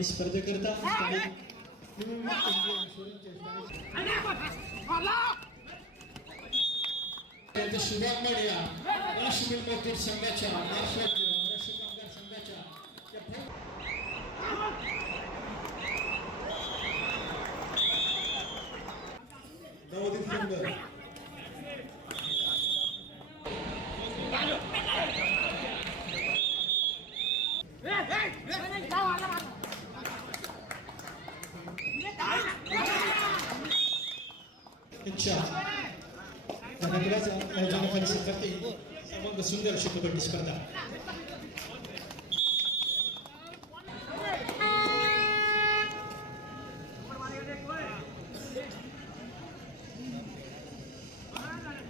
कबड्डी स्पर्धेकरता शुभांगण या राष्ट्रीय मजदूर संघाच्या राष्ट्रीय कामगार संघाच्या नवोदित सुंदर सुंदर अशी कबड्डी स्पर्धा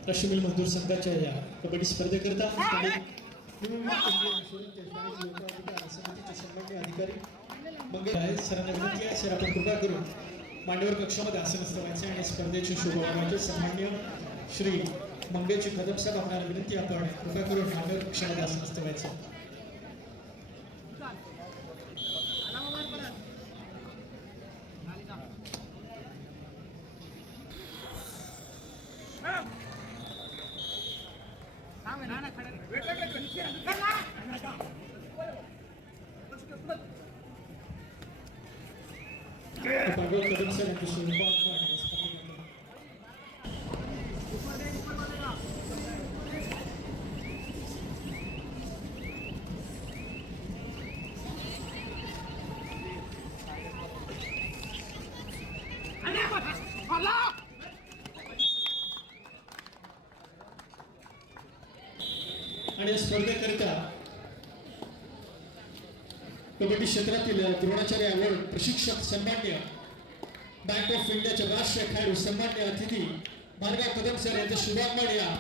राष्ट्रीय मजदूर संघाच्या या कबड्डी स्पर्धेकरता समितीचे सन्माननीय अधिकारी मंगेश आहेत. सरांना विनंती आहे, सर आपण कृपा करून मांडवर कक्षामध्ये आसनस्थ व्हायचे आणि स्पर्धेचे शुभकामनाचे सन्माननीय श्री मंगेशजी कदम साहेब आपल्याला विनंती आपण कृपा करून मांडवर कक्षामध्ये आसनस्थ व्हायचे. कदम सर यांचे आणि स्पर्धेकरिता कबड्डी क्षेत्रातील द्रोणाचार्य अवॉर्ड प्रशिक्षक सन्मान्य बँक ऑफ इंडियाचे राष्ट्रीय खेळाडू सन्मान्य अतिथी भार्गव कदम सर यांचे शुभांगण या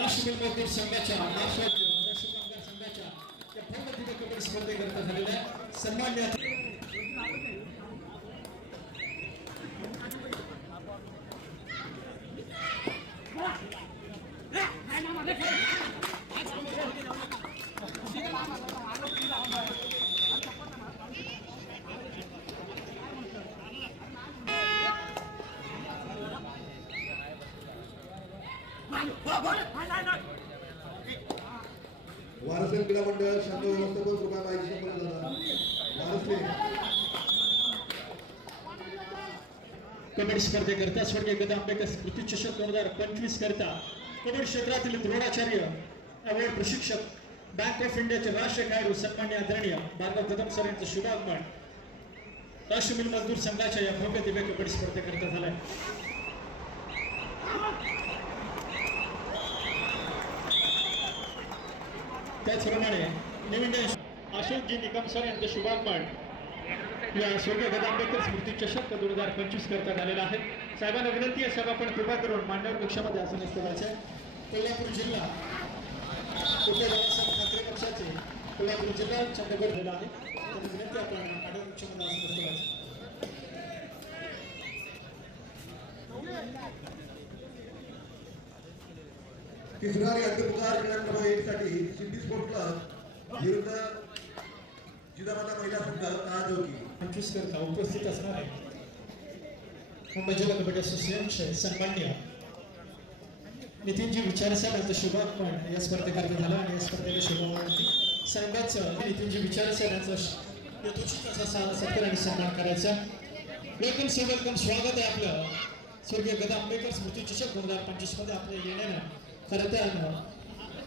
राष्ट्रीय मजदूर संघाच्या राष्ट्रीय कामगार संघाच्या या भव्य कबड्डी स्पर्धेकरिता झालेल्या सन्मान्य वारसले क्रीडा मंडळ शांत व्यवस्थापन कृपया माहिती संपन्न झाला. वारसले कबड्डी स्पर्धेकरता स्वर्गीय गदा आंबेडकर स्मृती चषक 2025 करता कबड्डी क्षेत्रातील द्रोणाचार्य अवॉर्ड प्रशिक्षक बँक ऑफ इंडियाचे राष्ट्रीय खेळाडू सन्मान्य आदरणीय भार्गव कदम सर यांचे शुभागमन राष्ट्रीय मजदूर संघाच्या या भव्य दिव्य कबड्डी स्पर्धेकरता झालाय. त्याचप्रमाणे नवीन अशोकजी निकम सर यांचे शुभागमन या स्वर्गीय गदा आंबेडकर स्मृती चषक 2025 करता झालेला आहे. साहेबांना विनंती आहे, साहेब आपण कृपा करून मांडवर कक्षामध्ये आसनस्थ व्हायचे. कोल्हापूर जिल्हा बाळासाहेब ठाकरे पक्षाचे कोल्हापूर जिल्हा चंदगड झालेला आहे. त्यांनी विनंती आपण मांडवर कक्षामध्ये आसनस्थ व्हायचे. तिसरा आणि अंतिम पुकार क्रीडा क्रमांक 1 साठी सिटी स्पोर्ट क्लब विरुद्ध जिजामाता महिला संघ काळजोगी 25 करता उपस्थित असणार आहे. मुंबई जिल्हा कबड्डी असोसिएशनचे सन्मान्य नितीनजी विचारसाहेब यांचं शुभागमन या स्पर्धेकरता झाला आणि या स्पर्धेला शुभकामना संघाचं नितीनजी विचारसाहेब यांचा यथोचित असा सत्कार आणि सन्मान करायचा. वेलकम सो वेलकम, स्वागत आहे आपलं स्वर्गीय गदा आंबेडकर स्मृती चषक 2025 मध्ये आपल्या येण्यानं खरं तर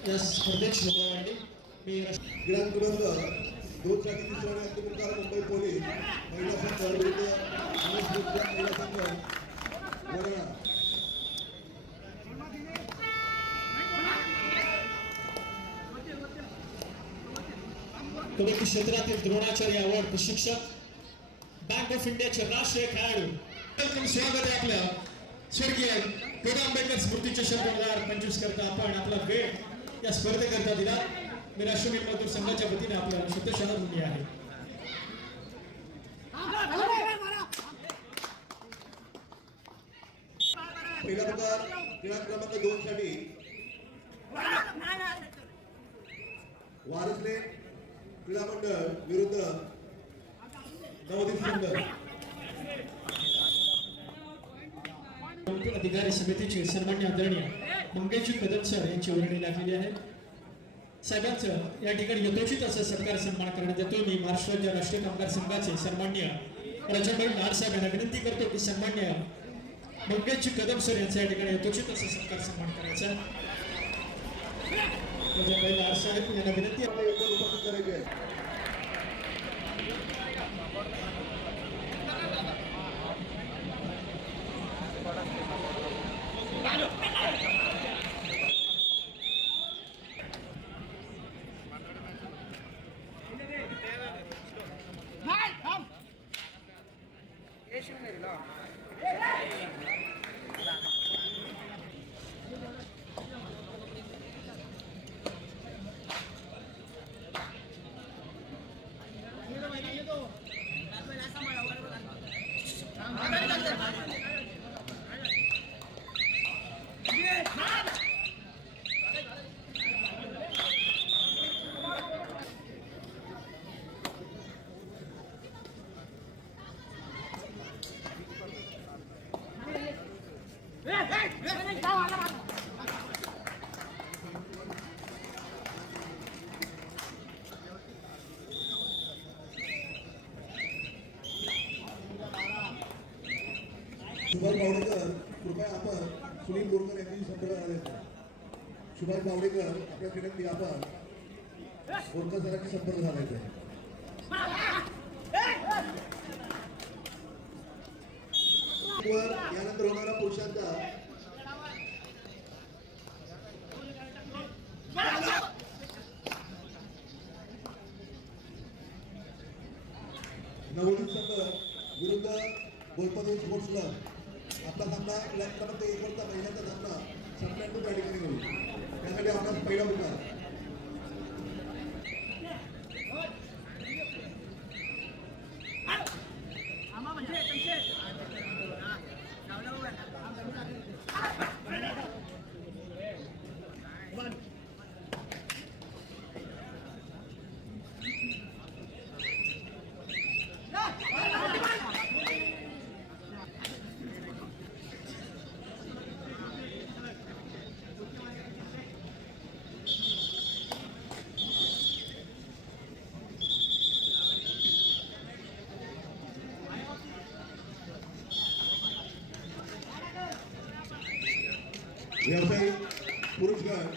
या स्पर्धेत शोभा वाढली. मी क्रीडा क्रमांक 2 साठी तिसरा आणि अंतिम पुकार मुंबई पोलीस महिला संघ विरुद्ध महिला संघ वडोदरा. कबड्डी क्षेत्रातील द्रोणाचार्य अवॉर्ड प्रशिक्षक बँक ऑफ इंडियाचे राष्ट्रीय खेळाडू वेलकम, स्वागत आहे आपल्या स्वर्गीय गदा आंबेडकर स्मृती चषक 2025 करता आपण आपला वेळ या स्पर्धेकरता दिला. मी राष्ट्रीय मजदूर संघाच्या वतीने आपल्या शुभेच्छा दिली आहे. पहिला पुकार क्रीडा क्रमांक 2 साठी वारसले क्रीडा मंडळ विरुद्ध नवोदित संघ अधिकारी समितीचे सन्मान्य आदरणीय मंगेशजी कदम सर यांची वर्णी लागलेली आहे. साहेबांचं या ठिकाणी यथोचित असं सत्कार सन्मान करण्यात येतो. मी महाराष्ट्र राज्य राष्ट्रीय कामगार संघाचे सन्मान्य राजाभाई लाड साहेब यांना विनंती करतो की सन्मान्य मंगेशजी कदम सर यांचा या ठिकाणी यथोचित असा सत्कार सन्मान करायचा. राजाभाई लाड साहेब यांना विनंती आपलं योगदान उपस्थित करायचे आहे. सुभाष बावडेकर कृपया आपण सुनील बोरकर यांची संपर्क साधायचा. सुभाष बावडेकर आपल्या विनंती आपण बोरकर सरांची संपर्क साधायचा आहे. यानंतर होणारा पुरुषांचा नवोदित संघ विरुद्ध गोलपदे स्पोर्ट्स क्लब. आपला सामना लॅब क्रमांक 1 वरचा पहिल्यांदा सामना संपल्यानंतर त्या ठिकाणी होईल. त्यासाठी आपणास पहिला पुकार व्यावसायिक पुरुष गट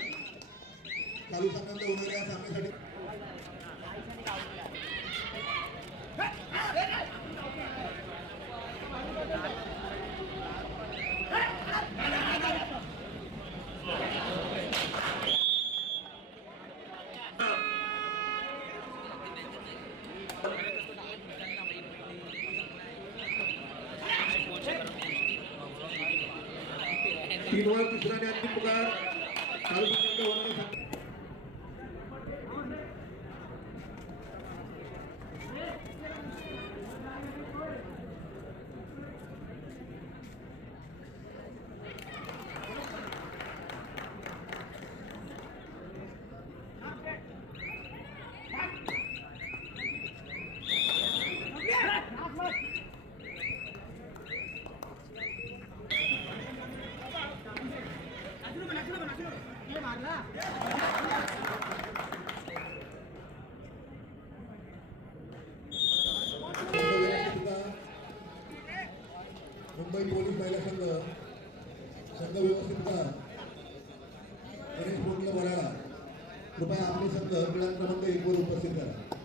चालू संघांत होणाऱ्या सामन्यासाठी तीनवर तिसरा आणि अंतिम पुकार चालू संघांत होणाऱ्या मुंबई पोलीस महिला संघ संघ व्यवस्थापक गणेश बोरला वराळा कृपया आपले संघ क्रमांक 1 वर उपस्थित करा.